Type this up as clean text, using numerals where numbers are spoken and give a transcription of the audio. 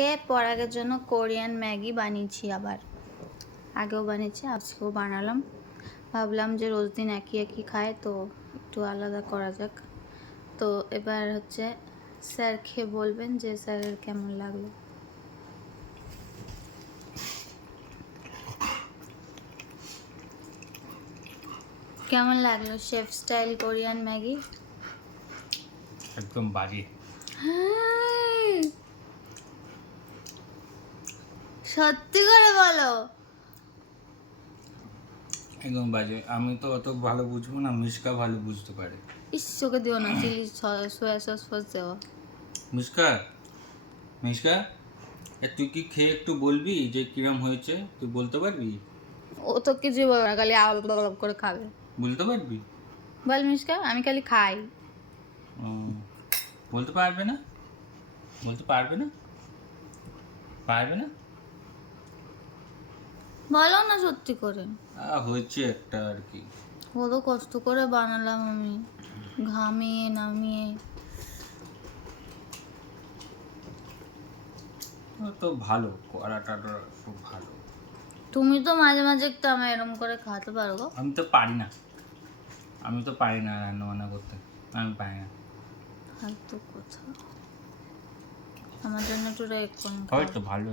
আজকে পরাগের জন্য Korean Maggi বানিয়েছি। আবার আগেও বানিয়েছি, আজকেও বানালাম। ভাবলাম যে রোজ দিন একই একই খায়, তো একটু আলাদা করা যাক। তো এবার হচ্ছে স্যার খেয়ে বলবেন যে স্যারের কেমন লাগলো। কেমন লাগলো শেফ স্টাইল কোরিয়ান ম্যাগি? একদম বাজে। সত্যি করে বলো। একদম বাজে। আমি তো অত ভালো বুঝবো না, মিশকা ভালো বুঝতে পারে। ইস, চোখে দিও না, চিলি সোয়া সস ফস দেওয়া। মিশকা, মিশকা, তুই কি খেয়ে একটু বলবি যে কিরম হয়েছে? তুই বলতে পারবি? ও তো কিছু বলবে না, খালি আলাদা করে খাবে। বলতে পারবি? বল মিশকা, আমি খালি খাই। ও, বলতে পারবে না? বলতে পারবে না? পারবে না? বলো না সত্যি করে। হয়েছে একটা আর কি। কত কষ্ট করে বানালাম আমি, ঘামিয়ে নামিয়ে। তো ভালো, কড়াটা খুব ভালো। তুমি তো মাঝে মাঝে একটু আমায় এরম করে খাওয়াতে পারো গো। আমি তো পারি না, আমি তো পারি না রান্না বান্না করতে, আমি পারি না। ফালতু কথা। আমার জন্য একটু রেক হয়তো ভালো।